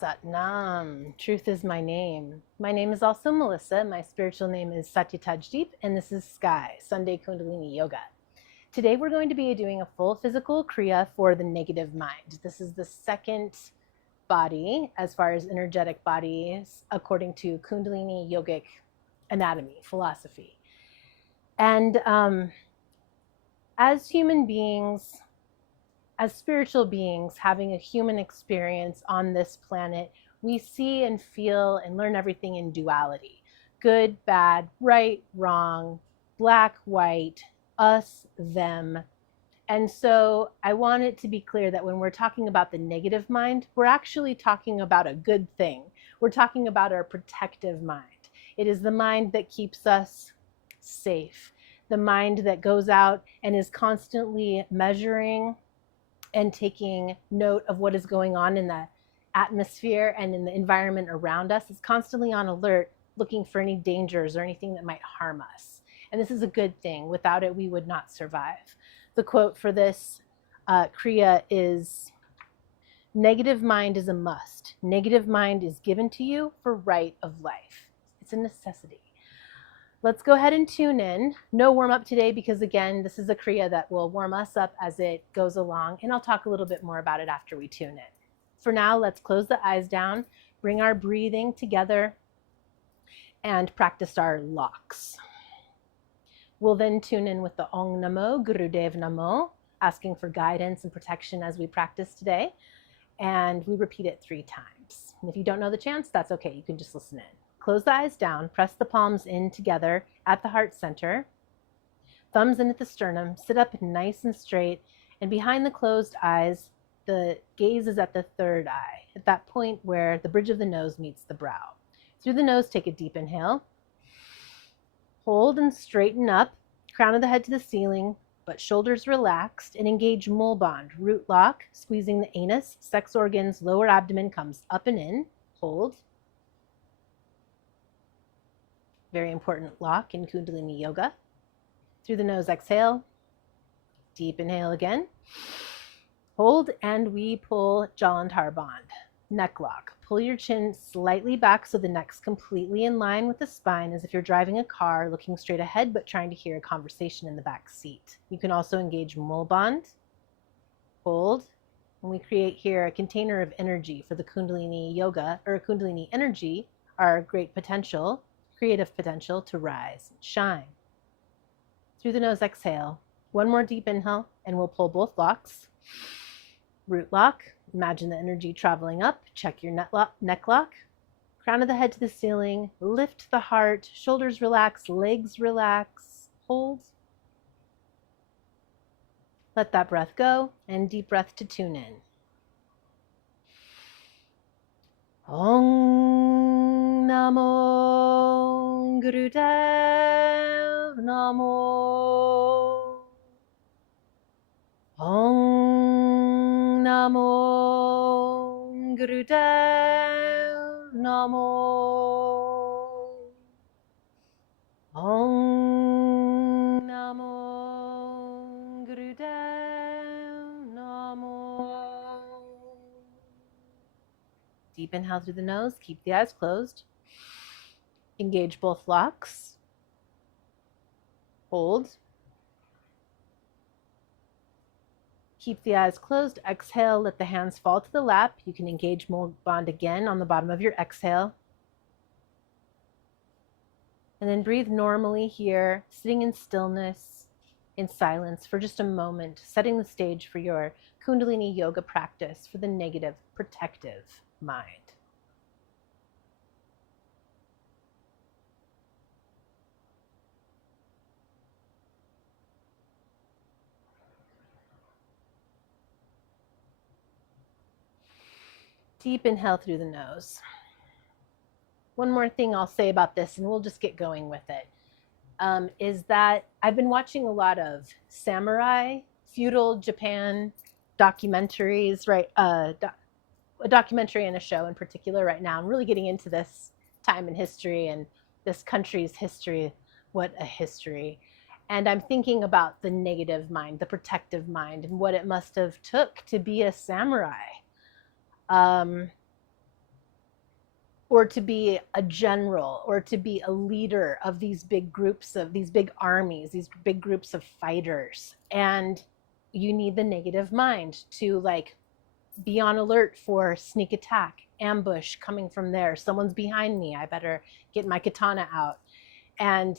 Satnam, truth is my name. My name is also Melissa. My spiritual name is Satyajdeep, and this is Sky, Sunday Kundalini Yoga. Today we're going to be doing a full physical Kriya for the negative mind. This is the second body as far as energetic bodies according to Kundalini yogic anatomy, philosophy. And as human beings, as spiritual beings having a human experience on this planet, we see and feel and learn everything in duality. Good, bad, right, wrong, black, white, us, them. And so I want it to be clear that when we're talking about the negative mind, we're actually talking about a good thing. We're talking about our protective mind. It is the mind that keeps us safe, the mind that goes out and is constantly measuring and taking note of what is going on in the atmosphere and in the environment around us. Is constantly on alert, looking for any dangers or anything that might harm us. And this is a good thing. Without it, we would not survive. The quote for this Kriya is, "Negative mind is a must. Negative mind is given to you for right of life." It's a necessity. Let's go ahead and tune in. No warm up today because, again, this is a Kriya that will warm us up as it goes along, and I'll talk a little bit more about it after we tune in. For now, let's close the eyes down, bring our breathing together, and practice our locks. We'll then tune in with the Om Namo Gurudev Namo, asking for guidance and protection as we practice today, and we repeat it 3 times. And if you don't know the chants, that's okay. You can just listen in. Close the eyes down, press the palms in together at the heart center, thumbs in at the sternum, sit up nice and straight, and behind the closed eyes, the gaze is at the third eye, at that point where the bridge of the nose meets the brow. Through the nose, take a deep inhale, hold and straighten up, crown of the head to the ceiling, but shoulders relaxed, and engage mole bond, root lock, squeezing the anus, sex organs, lower abdomen comes up and in, hold. Very important lock in Kundalini Yoga. Through the nose, exhale. Deep inhale again. Hold, and we pull Jalandhar bond. Neck lock. Pull your chin slightly back so the neck's completely in line with the spine, as if you're driving a car, looking straight ahead but trying to hear a conversation in the back seat. You can also engage mole bond. Hold. And we create here a container of energy for the Kundalini Yoga, or Kundalini energy, our great potential, creative potential to rise and shine. Through the nose, exhale. One more deep inhale, and we'll pull both locks. Root lock. Imagine the energy traveling up. Check your neck lock. Crown of the head to the ceiling. Lift the heart. Shoulders relax. Legs relax. Hold. Let that breath go, and deep breath to tune in. Om Namo Gurudev Namo. Om Namo Gurudev Namo. Om Namo Gurudev Namo. Deep inhale through the nose, keep the eyes closed. Engage both locks. Hold. Keep the eyes closed. Exhale, let the hands fall to the lap. You can engage mole bond again on the bottom of your exhale. And then breathe normally here, sitting in stillness, in silence for just a moment, setting the stage for your Kundalini Yoga practice for the negative, protective mind. Deep inhale through the nose. One more thing I'll say about this, and we'll just get going with it, is that I've been watching a lot of samurai, feudal Japan documentaries, right? A documentary and a show in particular right now. I'm really getting into this time in history and this country's history. What a history. And I'm thinking about the negative mind, the protective mind, and what it must have took to be a samurai. or to be a general, or to be a leader of these big groups, of these big armies, these big groups of fighters. And you need the negative mind to like be on alert for sneak attack, ambush coming from there. Someone's behind me. I better get my katana out. And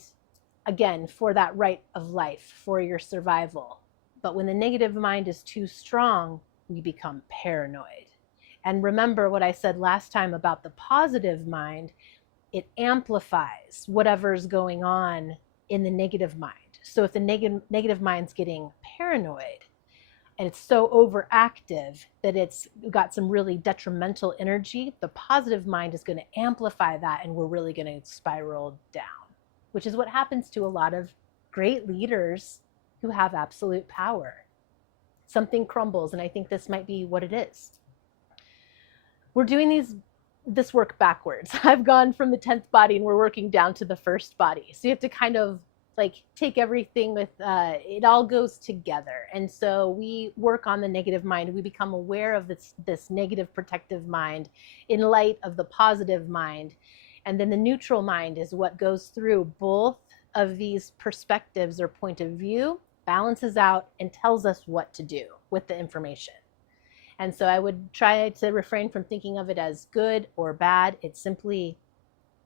again, for that right of life, for your survival. But when the negative mind is too strong, we become paranoid. And remember what I said last time about the positive mind, it amplifies whatever's going on in the negative mind. So if the negative mind's getting paranoid, and it's so overactive that it's got some really detrimental energy, the positive mind is going to amplify that, and we're really going to spiral down, which is what happens to a lot of great leaders who have absolute power. Something crumbles, and I think this might be what it is. We're doing this work backwards. I've gone from the 10th body and we're working down to the first body. So you have to kind of like take everything with, it all goes together. And so we work on the negative mind. We become aware of this negative protective mind in light of the positive mind. And then the neutral mind is what goes through both of these perspectives or point of view, balances out, and tells us what to do with the information. And so I would try to refrain from thinking of it as good or bad. It's simply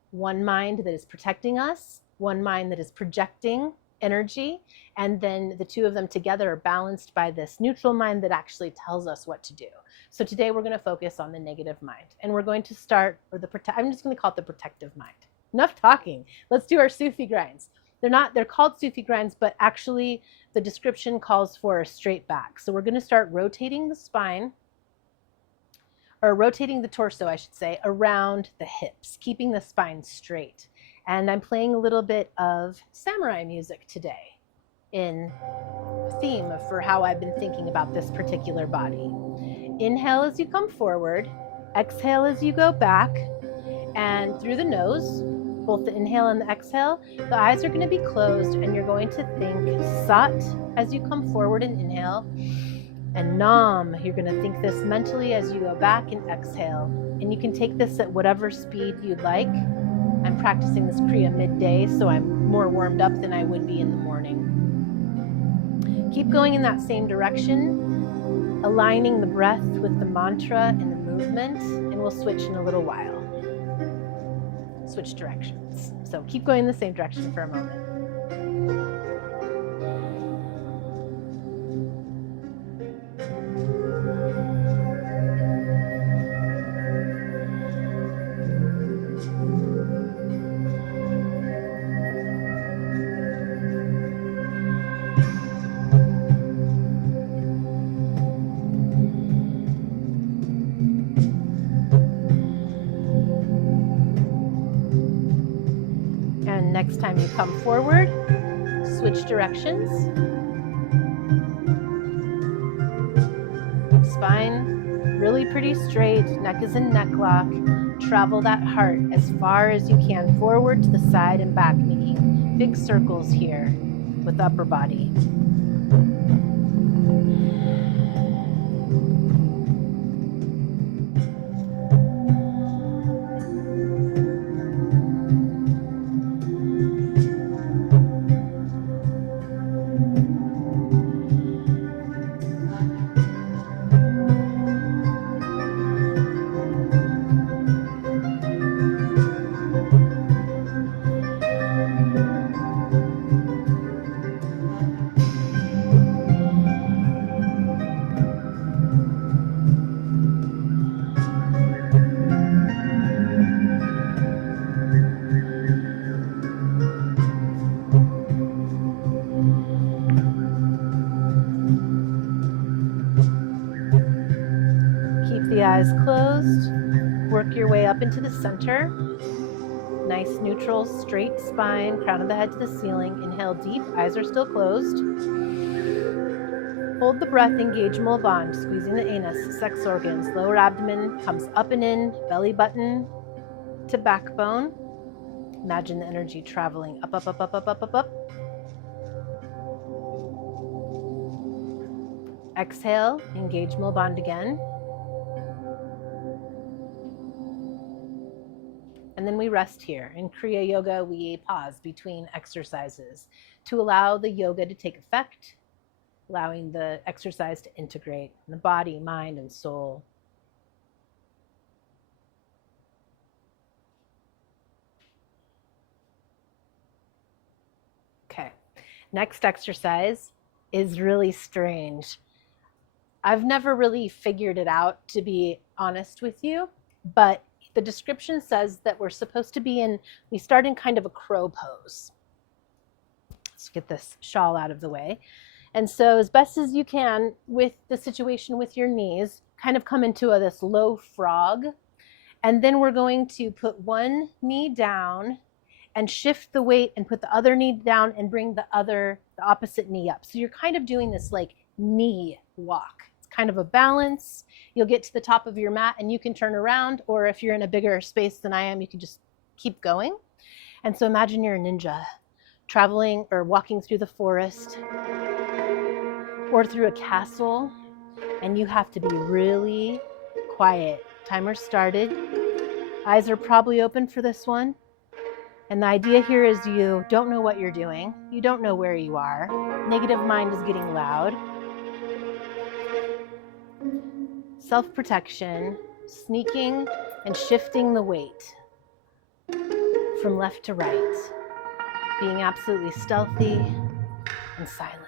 one mind that is protecting us, one mind that is projecting energy, and then the two of them together are balanced by this neutral mind that actually tells us what to do. So today we're going to focus on the negative mind, and we're going to start with I'm just going to call it the protective mind. Enough talking. Let's do our Sufi grinds. They're called Sufi grinds, but actually the description calls for a straight back. So we're going to start rotating the spine, or rotating the torso, I should say, around the hips, keeping the spine straight. And I'm playing a little bit of samurai music today in theme for how I've been thinking about this particular body. Inhale as you come forward, exhale as you go back, and through the nose, both the inhale and the exhale, the eyes are going to be closed, and you're going to think Sat as you come forward and inhale, and Nam, you're going to think this mentally as you go back and exhale. And you can take this at whatever speed you'd like. I'm practicing this Kriya midday, so I'm more warmed up than I would be in the morning. Keep going in that same direction, aligning the breath with the mantra and the movement, and we'll switch in a little while. Switch directions. So keep going in the same direction for a moment. And next time you come forward, switch directions. Spine really pretty straight, neck is in neck lock. Travel that heart as far as you can forward to the side and back, making big circles here with upper body. The eyes closed, work your way up into the center. Nice neutral straight spine, crown of the head to the ceiling. Inhale deep, eyes are still closed. Hold the breath, engage mole bond, squeezing the anus, sex organs, lower abdomen comes up and in, belly button to backbone. Imagine the energy traveling up, up, up, up, up, up, up, up. Exhale, engage mole bond again. And then we rest here. In Kriya Yoga, we pause between exercises to allow the yoga to take effect, allowing the exercise to integrate in the body, mind, and soul. Okay, next exercise is really strange. I've never really figured it out, to be honest with you, but the description says that we're supposed to be we start in kind of a crow pose. Let's get this shawl out of the way. And so as best as you can with the situation with your knees, kind of come into this low frog. And then we're going to put one knee down and shift the weight and put the other knee down and bring the opposite knee up. So you're kind of doing this like knee walk. It's kind of a balance. You'll get to the top of your mat and you can turn around, or if you're in a bigger space than I am, you can just keep going. And so imagine you're a ninja traveling or walking through the forest or through a castle, and you have to be really quiet. Timer started. Eyes are probably open for this one. And the idea here is you don't know what you're doing. You don't know where you are. Negative mind is getting loud. Self-protection, sneaking and shifting the weight from left to right, being absolutely stealthy and silent.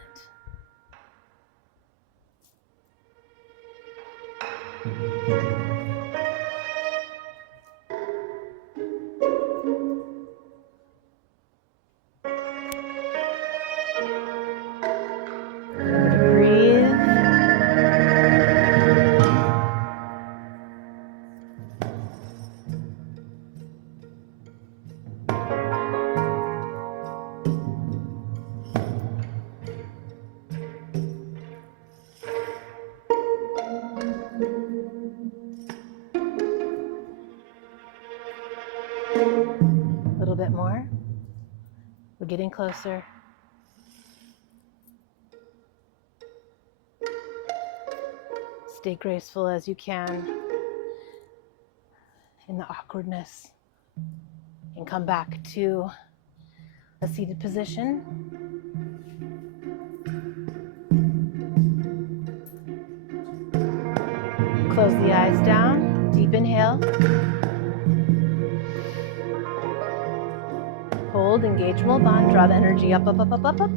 A little bit more. We're getting closer. Stay graceful as you can in the awkwardness and come back to a seated position. Close the eyes down. Deep inhale. Hold, engage Mul Bond, draw the energy up, up, up, up, up, up.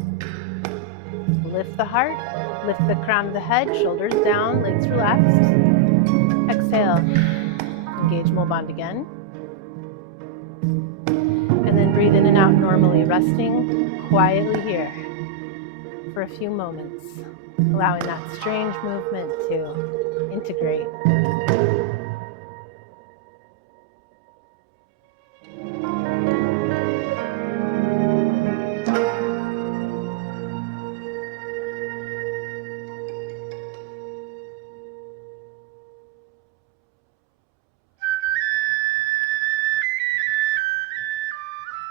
Lift the heart, lift the crown of the head, shoulders down, legs relaxed. Exhale, engage Mul Bond again. And then breathe in and out normally, resting quietly here for a few moments, allowing that strange movement to integrate.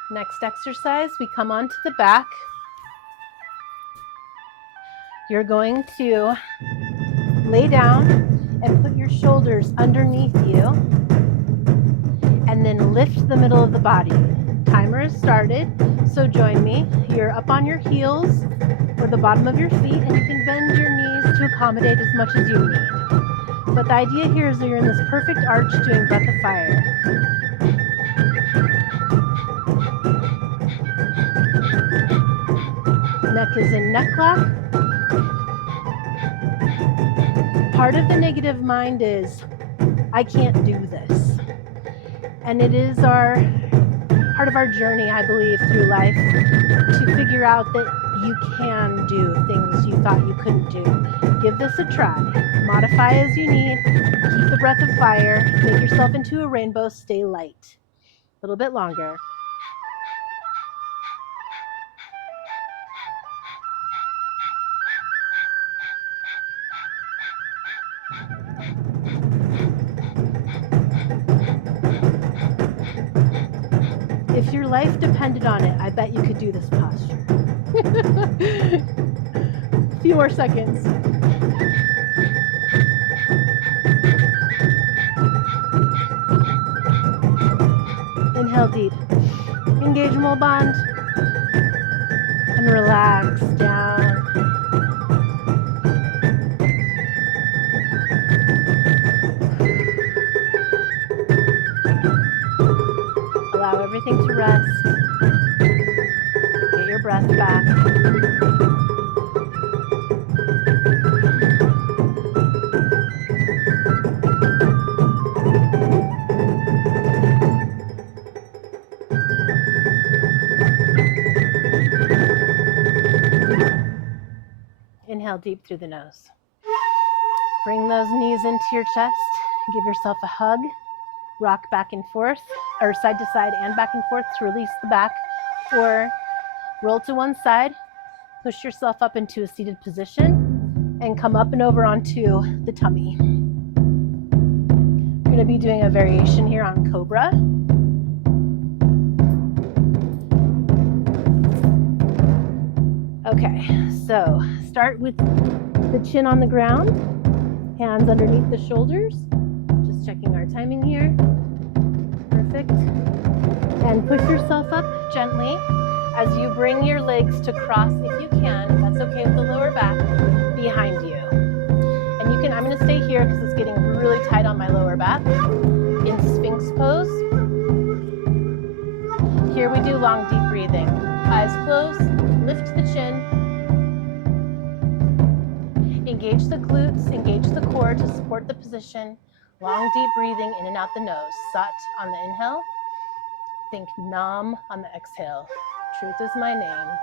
Next exercise, we come onto the back. You're going to lay down and put your shoulders underneath you and then lift the middle of the body. Timer has started, so join me. You're up on your heels or the bottom of your feet, and you can bend your knees to accommodate as much as you need. But the idea here is that you're in this perfect arch doing breath of fire. Neck is in neck lock. Part of the negative mind is, I can't do this. And it is part of our journey, I believe, through life to figure out that you can do things you thought you couldn't do. Give this a try. Modify as you need. Keep the breath of fire. Make yourself into a rainbow. Stay light. A little bit longer. If your life depended on it, I bet you could do this posture. A few more seconds. Inhale deep. Engage mole bond. And relax down. Allow everything to rest. Get your breath back. Inhale deep through the nose. Bring those knees into your chest. Give yourself a hug. Rock back and forth, or side to side and back and forth to release the back, or roll to one side. Push yourself up into a seated position and come up and over onto the tummy. We're going to be doing a variation here on Cobra. Okay, so start with the chin on the ground, hands underneath the shoulders. Just checking our timing here. Perfect. And push yourself up gently as you bring your legs to cross, if you can, if that's okay with the lower back, behind you. And you can, I'm going to stay here because it's getting really tight on my lower back. In Sphinx pose. Here we do long, deep breathing. Eyes closed, lift the chin. Engage the glutes, engage the core to support the position. Long, deep breathing in and out the nose. Sat on the inhale. Think Nam on the exhale. Truth is my name.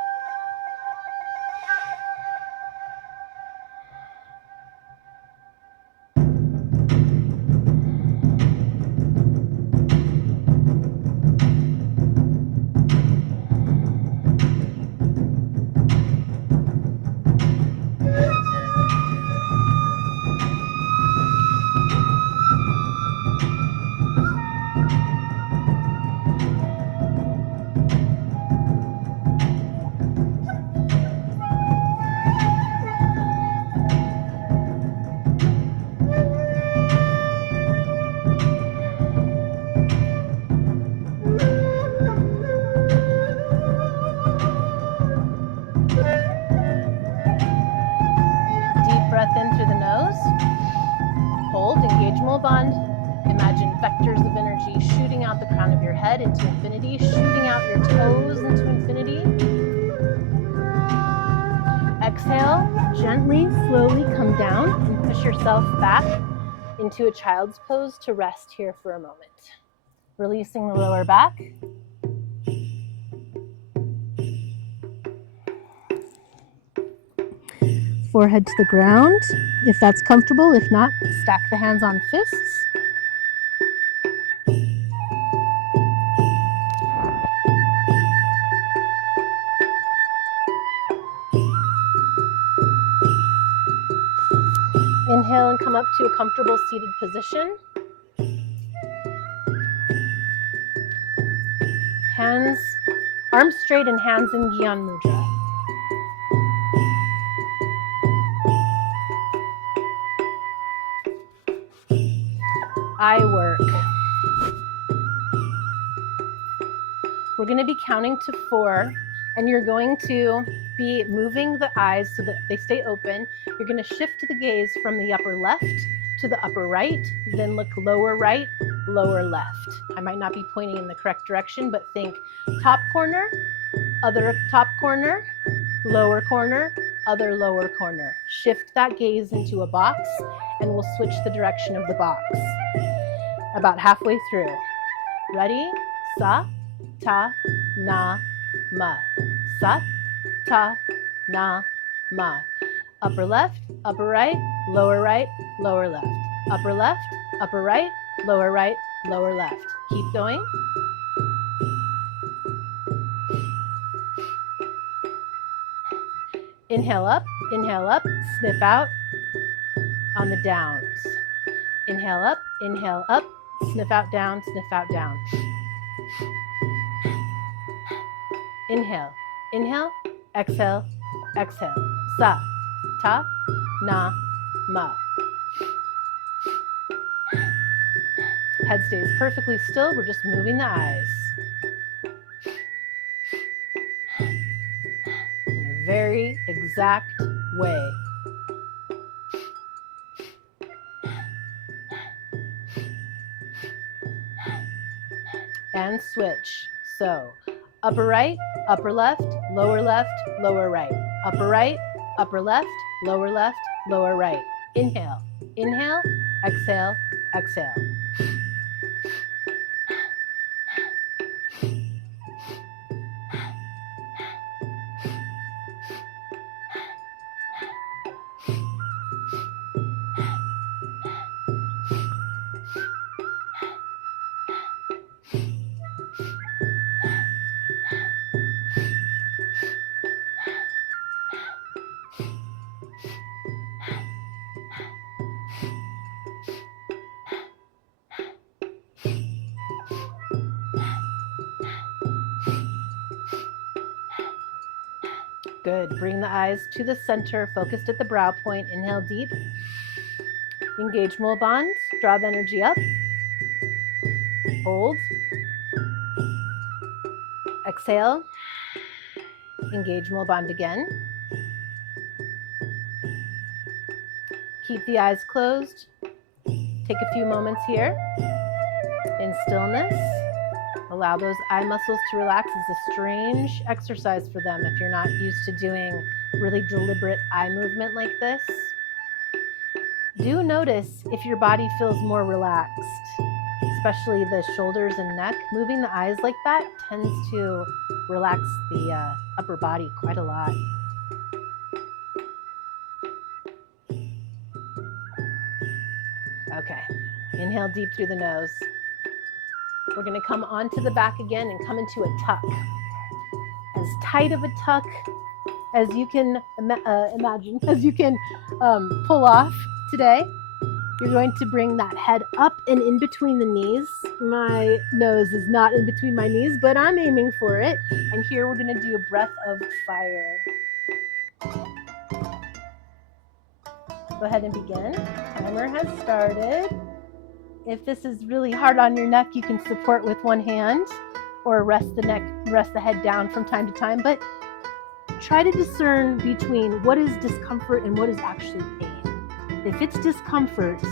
Breath in through the nose. Hold, engage mole bond. Imagine vectors of energy shooting out the crown of your head into infinity, shooting out your toes into infinity. Exhale, gently, slowly come down and push yourself back into a child's pose to rest here for a moment. Releasing the lower back. Forehead to the ground, if that's comfortable. If not, stack the hands on fists. Inhale and come up to a comfortable seated position. Hands, arms straight and hands in Gyan Mudra. I work. We're going to be counting to 4, and you're going to be moving the eyes so that they stay open. You're going to shift the gaze from the upper left to the upper right, then look lower right, lower left. I might not be pointing in the correct direction, but think top corner, other top corner, lower corner, other lower corner. Shift that gaze into a box, and we'll switch the direction of the box. About halfway through. Ready? Sa, ta, na, ma. Sa, ta, na, ma. Upper left, upper right, lower left. Upper left, upper right, lower left. Keep going. Inhale up, sniff out on the downs. Inhale up, sniff out down, Inhale, inhale, exhale, exhale. Sa, ta, na, ma. Head stays perfectly still, we're just moving the eyes. very exact way. And switch. So upper right, upper left, lower right. Upper right, upper left, lower right. Inhale, inhale, exhale, exhale. Good. Bring the eyes to the center, focused at the brow point. Inhale deep. Engage mole bond. Draw the energy up. Hold. Exhale. Engage mole bond again. Keep the eyes closed. Take a few moments here in stillness. Allow those eye muscles to relax. It's a strange exercise for them if you're not used to doing really deliberate eye movement like this. Do notice if your body feels more relaxed, especially the shoulders and neck. Moving the eyes like that tends to relax the upper body quite a lot. Okay, inhale deep through the nose. We're going to come onto the back again and come into a tuck. As tight of a tuck as you can imagine, as you can pull off today. You're going to bring that head up and in between the knees. My nose is not in between my knees, but I'm aiming for it. And here we're going to do a breath of fire. Go ahead and begin. Timer has started. If this is really hard on your neck, you can support with one hand or rest the head down from time to time. But try to discern between what is discomfort and what is actually pain. If it's discomfort,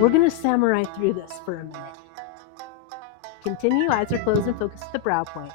we're going to samurai through this for a minute. Continue, eyes are closed and focus at the brow point.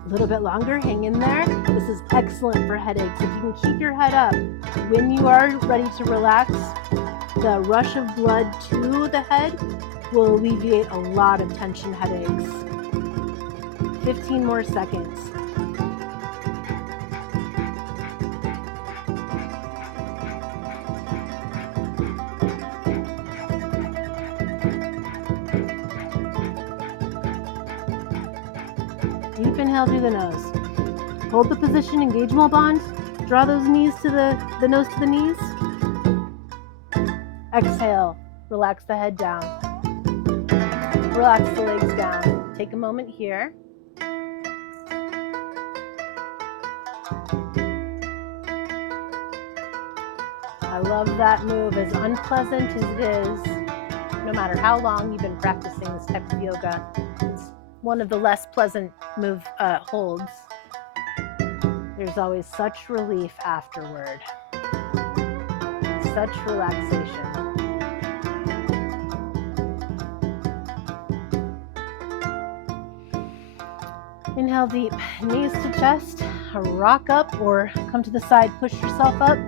A little bit longer, hang in there. This is excellent for headaches. If you can keep your head up when you are ready to relax, the rush of blood to the head will alleviate a lot of tension headaches. 15 more seconds. Deep inhale through the nose. Hold the position, engage mole bond. Draw those knees to the nose to the knees. Exhale, relax the head down. Relax the legs down. Take a moment here. I love that move, as unpleasant as it is. No matter how long you've been practicing this type of yoga, it's one of the less pleasant holds. There's always such relief afterward, such relaxation. Inhale deep, knees to chest, rock up or come to the side, push yourself up.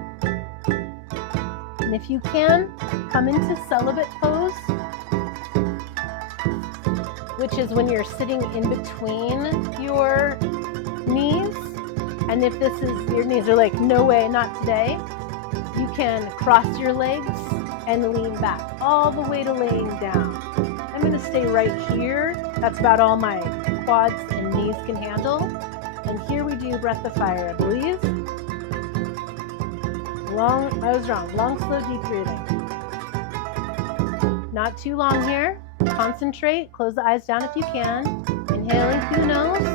And if you can, come into celibate pose, which is when you're sitting in between your knees And if this is, your knees are like, no way, not today, you can cross your legs and lean back all the way to laying down. I'm going to stay right here. That's about all my quads and knees can handle. And here we do breath of fire, I believe. Long, I was wrong. Long, slow, deep breathing. Not too long here. Concentrate. Close the eyes down if you can. Inhaling through the nose.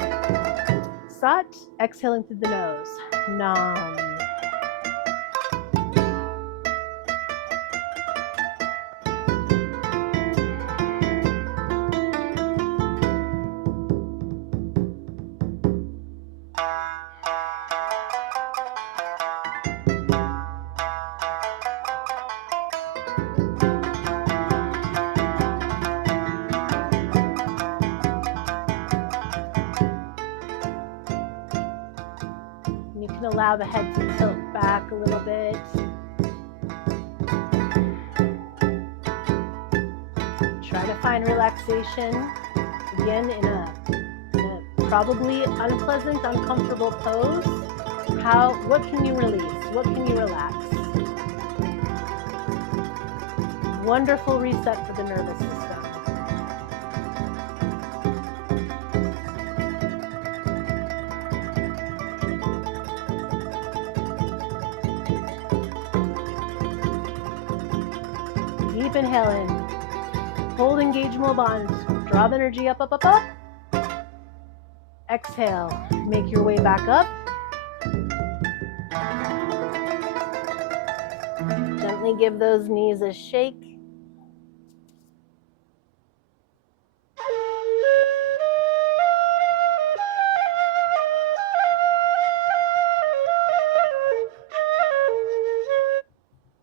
Sat. Exhaling through the nose. Nam. You can allow the head to tilt back a little bit. Try to find relaxation, again, in a probably unpleasant, uncomfortable pose. What can you release? What can you relax? Wonderful reset for the nervous system. Deep inhale in. Hold engagement bond. Draw the energy up, up, up, up. Exhale. Make your way back up. Gently give those knees a shake.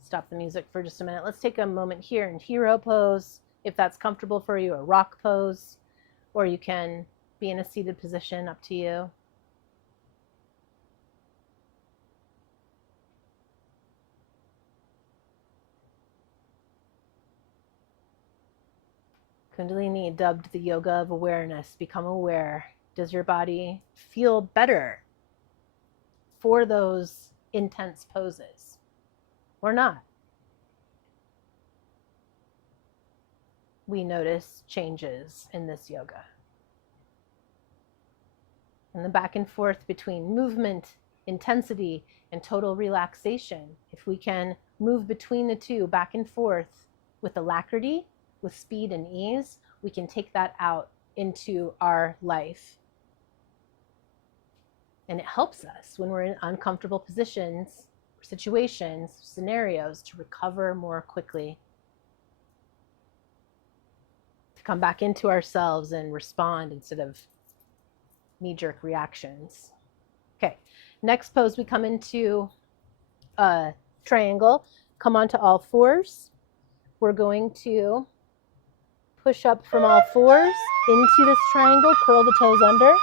Stop the music for just a minute. Let's take a moment here in hero pose, if that's comfortable for you, a rock pose, or you can be in a seated position, up to you. Kundalini, dubbed the yoga of awareness. Become aware. Does your body feel better for those intense poses or not? We notice changes in this yoga. And the back and forth between movement, intensity, and total relaxation. If we can move between the two, back and forth, with alacrity, with speed and ease, we can take that out into our life. And it helps us when we're in uncomfortable positions, situations, scenarios, to recover more quickly, to come back into ourselves and respond instead of knee-jerk reactions. Okay, next pose, we come into a triangle. Come onto all fours. We're going to push up from all fours into this triangle, curl the toes under,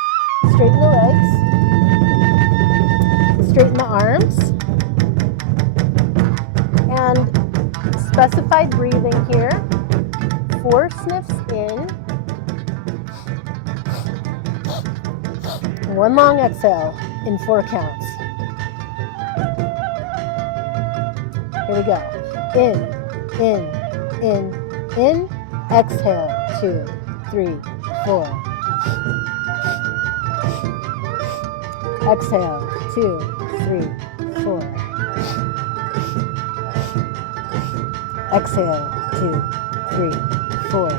straighten the legs, straighten the arms, and specified breathing here. 4 sniffs in, 1 long exhale in 4 counts. Here we go. In. Exhale, 2, 3, 4. Exhale, 2, 3, 4. Exhale, 2, 3, 4.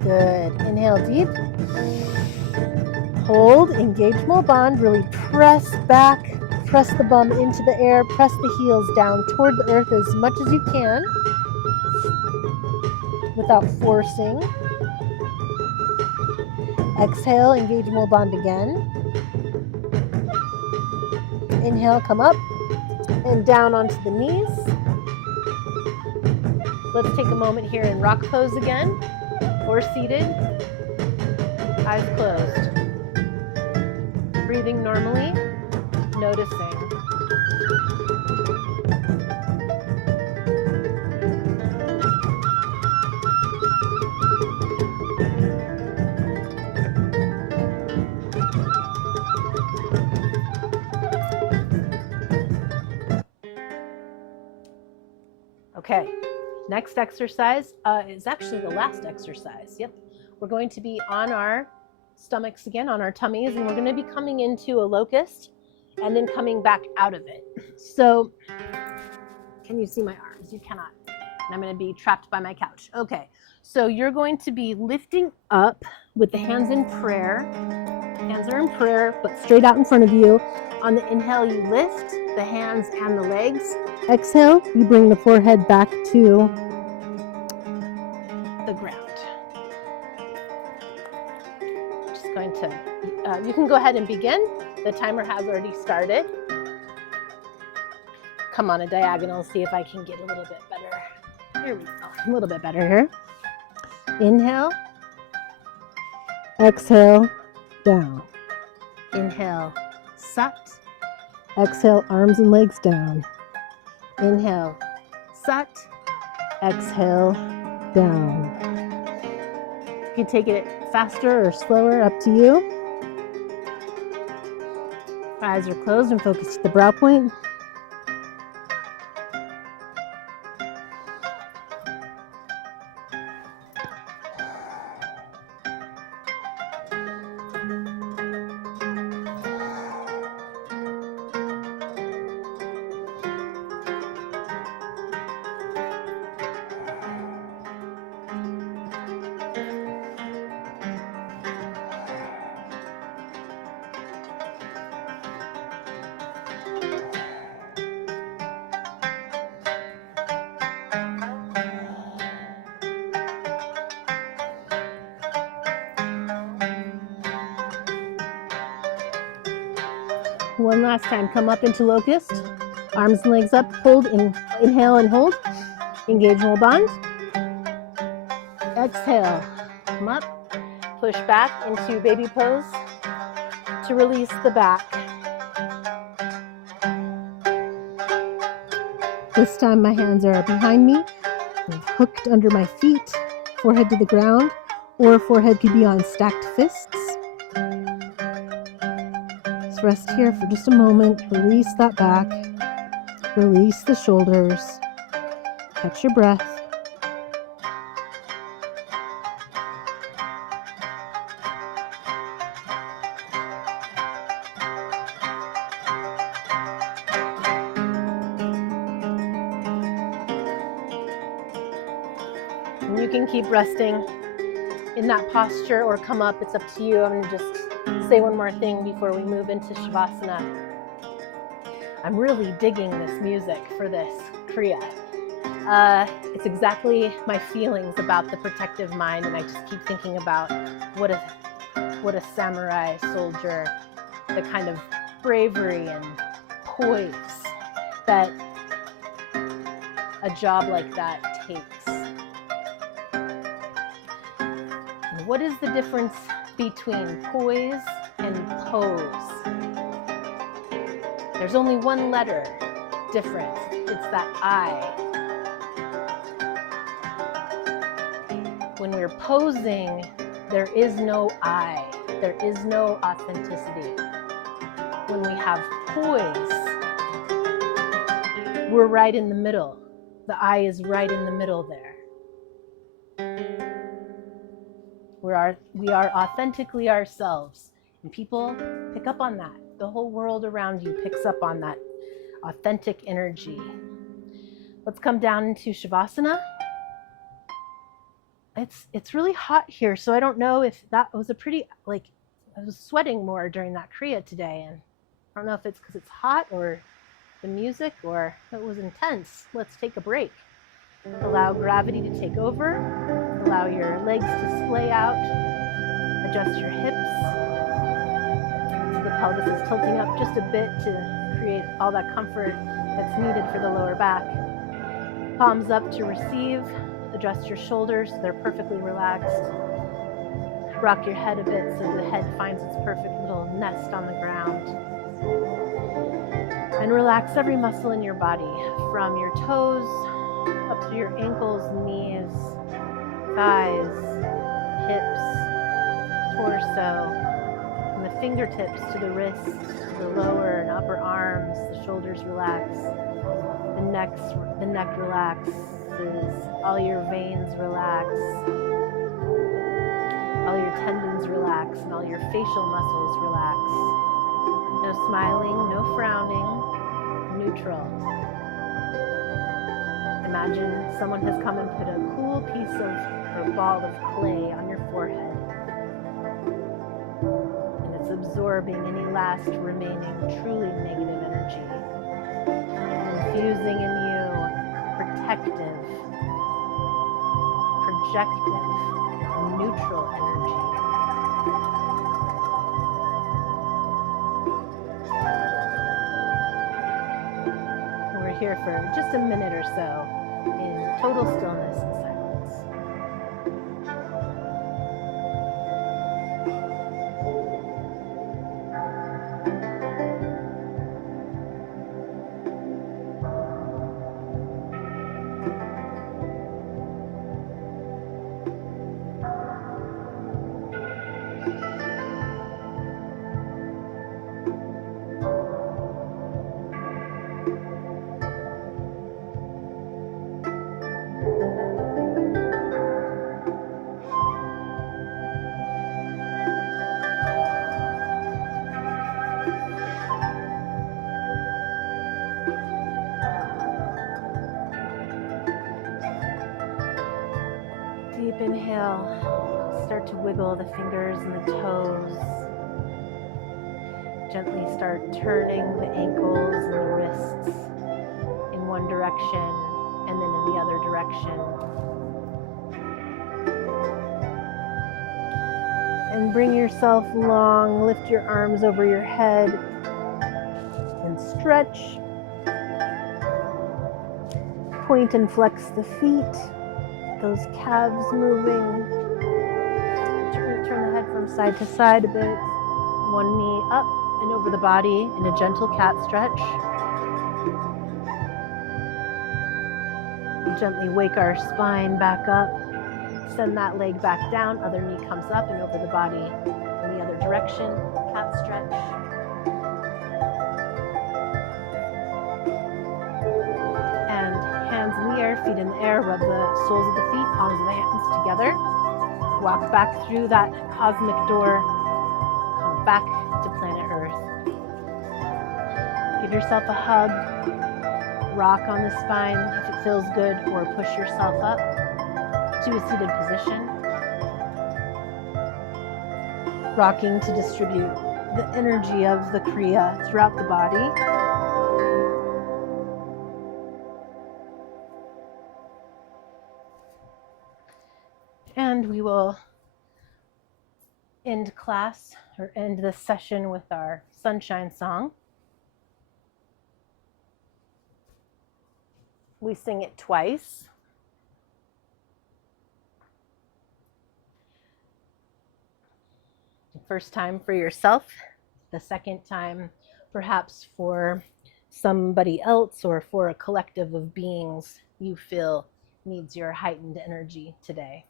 Good. Inhale deep. Hold, engage more bond. Really press back press the bum into the air, press the heels down toward the earth as much as you can without forcing. Exhale, engage mole bond again. Inhale, come up and down onto the knees. Let's take a moment here in rock pose again, or seated, eyes closed. Breathing normally, noticing. Okay, next exercise is actually the last exercise. Yep, we're going to be on our stomachs again, on our tummies, and we're going to be coming into a locust and then coming back out of it. So, can you see my arms? You cannot. And I'm going to be trapped by my couch. Okay, so you're going to be lifting up with the hands in prayer. Hands are in prayer, but straight out in front of you. On the inhale, you lift the hands and the legs. Exhale, you bring the forehead back to the ground. Just going to, you can go ahead and begin. The timer has already started. Come on a diagonal, see if I can get a little bit better. Here we go, a little bit better here. Inhale, exhale, down. Inhale, sat. Exhale, arms and legs down. Inhale, sat. Exhale, down. You can take it faster or slower, up to you. Eyes are closed and focus to the brow point. One last time, come up into locust, arms and legs up, hold, inhale and hold, engage mole bond. Exhale, come up, push back into baby pose to release the back. This time my hands are behind me, hooked under my feet, forehead to the ground, or forehead could be on stacked fists. Rest here for just a moment. Release that back. Release the shoulders. Catch your breath. And you can keep resting in that posture or come up. It's up to you. I'm going to just say one more thing before we move into Shavasana. I'm really digging this music for this Kriya. It's exactly my feelings about the protective mind, and I just keep thinking about what a samurai soldier, the kind of bravery and poise that a job like that takes. And what is the difference between poise and pose? There's only one letter difference. It's that I. When we're posing, there is no I. There is no authenticity. When we have poise, we're right in the middle. The I is right in the middle there. We are authentically ourselves, and people pick up on that. The whole world around you picks up on that authentic energy. Let's come down into Shavasana. It's really hot here, so I don't know if that was a pretty, I was sweating more during that Kriya today, and don't know if it's because it's hot or the music or it was intense. Let's take a break. Allow gravity to take over. Allow your legs to splay out. Adjust your hips. So the pelvis is tilting up just a bit to create all that comfort that's needed for the lower back. Palms up to receive. Adjust your shoulders so they're perfectly relaxed. Rock your head a bit so the head finds its perfect little nest on the ground. And relax every muscle in your body, from your toes up to your ankles, knees, thighs, hips, torso, from the fingertips to the wrists, to the lower and upper arms. The shoulders relax, the neck relaxes, all your veins relax, all your tendons relax, and all your facial muscles relax. No smiling, no frowning, neutral. Imagine someone has come and put a cool piece of or ball of clay on your forehead, and it's absorbing any last remaining truly negative energy, infusing in you protective, projective, neutral energy. We're here for just a minute or so in total stillness and silence. Deep inhale, start to wiggle the fingers and the toes. Gently start turning the ankles and the wrists in one direction and then in the other direction. And bring yourself long, lift your arms over your head and stretch. Point and flex the feet. Those calves moving. Turn the head from side to side a bit. One knee up and over the body in a gentle cat stretch. Gently wake our spine back up. Send that leg back down. Other knee comes up and over the body in the other direction. Cat stretch. Hands in the air, feet in the air, rub the soles of the feet, palms of the hands together. Walk back through that cosmic door. Come back to planet Earth. Give yourself a hug. Rock on the spine if it feels good, or push yourself up to a seated position. Rocking to distribute the energy of the Kriya throughout the body. And we will end class or end this session with our sunshine song. We sing it twice. The first time for yourself, the second time perhaps for somebody else or for a collective of beings you feel needs your heightened energy today.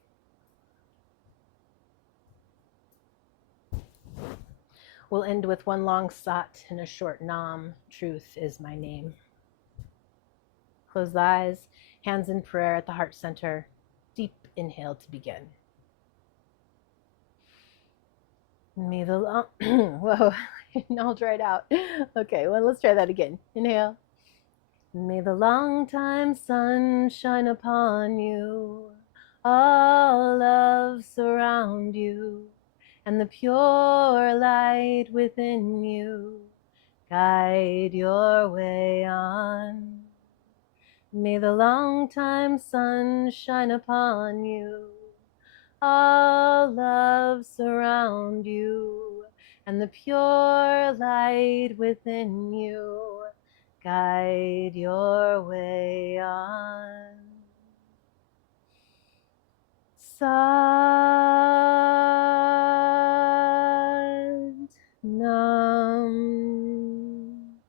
We'll end with one long sat and a short nam. Truth is my name. Close the eyes, hands in prayer at the heart center. Deep inhale to begin. May the long, whoa, all dried out. Okay, well, let's try that again. Inhale. May the long time sun shine upon you, all love surround you, and the pure light within you guide your way on. May the long time sun shine upon you, all love surround you, and the pure light within you guide your way on. Sat Nam.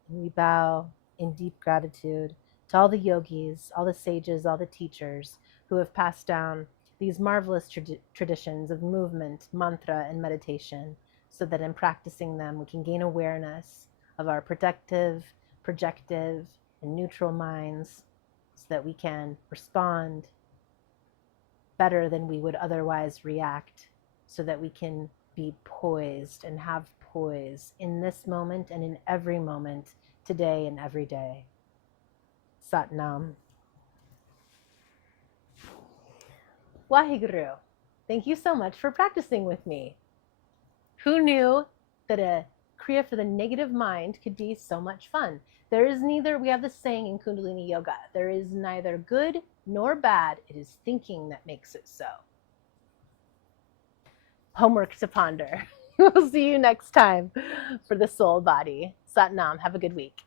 And we bow in deep gratitude to all the yogis, all the sages, all the teachers who have passed down these marvelous traditions of movement, mantra, and meditation, so that in practicing them we can gain awareness of our protective, projective, and neutral minds, so that we can respond better than we would otherwise react, so that we can be poised and have poise in this moment and in every moment, today and every day. Sat Nam. Waheguru. Thank you so much for practicing with me. Who knew that a Kriya for the negative mind could be so much fun? There is neither, we have this saying in Kundalini Yoga, there is neither good nor bad. It is thinking that makes it so. Homework to ponder. We'll see you next time for the soul body. Sat Nam. Have a good week.